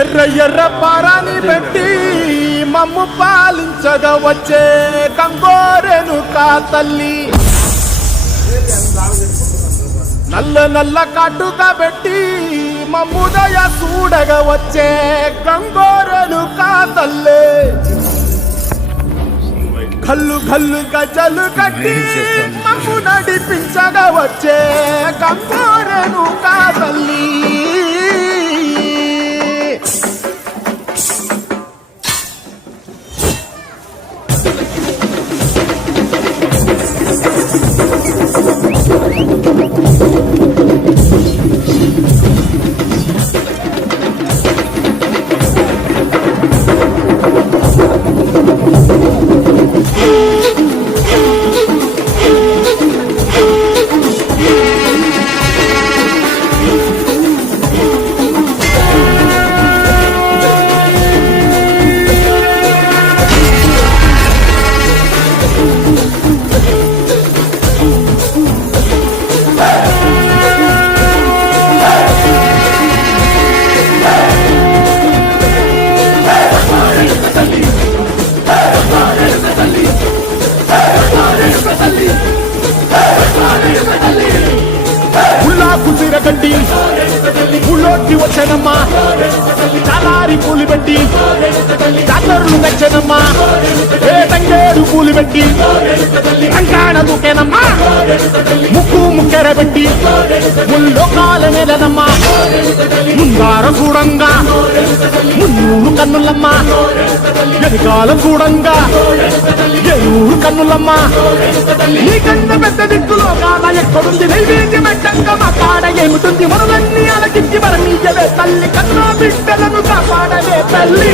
ఎర్ర ఎర్ర పారాని పెట్టి మమ్ము పాలించగా వచ్చే గంగోరెను కా తల్లి, నల్ల నల్ల కాటుగా పెట్టి మమ్ముదయ చూడగా వచ్చే గంగోరెను కా తల్లి, కల్లు కల్లు గజలు కట్టి మమ్ము నడిపించగా వచ్చే గంగోరెను కా తల్లి. కుసిరగడ్డి ఊళ్ళోకి వచ్చానమ్మా, చాలారి పూలు పెట్టి జాతరలు నచ్చనమ్మా, ఏ తంగేరు పూలు పెట్టి రంగాణ దూకేనమ్మా, ముక్కు ముక్కెర పెట్టి ముల్లోకాల నేలనమ్మా, ముందార చూడంగా మున్నూరు కన్నులమ్మా, ఎదికాల చూడంగా ఎరువురు కన్నులమ్మా, నీకన్నా పెద్ద దిక్కులో కాల ఎక్కడుంది నైవేద్యం పెట్టంగా మా కాడ ఏమిటుంది, మనలన్నీ అలకించి మరణీయవే తల్లి, కన్నా బిడ్డలను కాపాడవే తల్లి.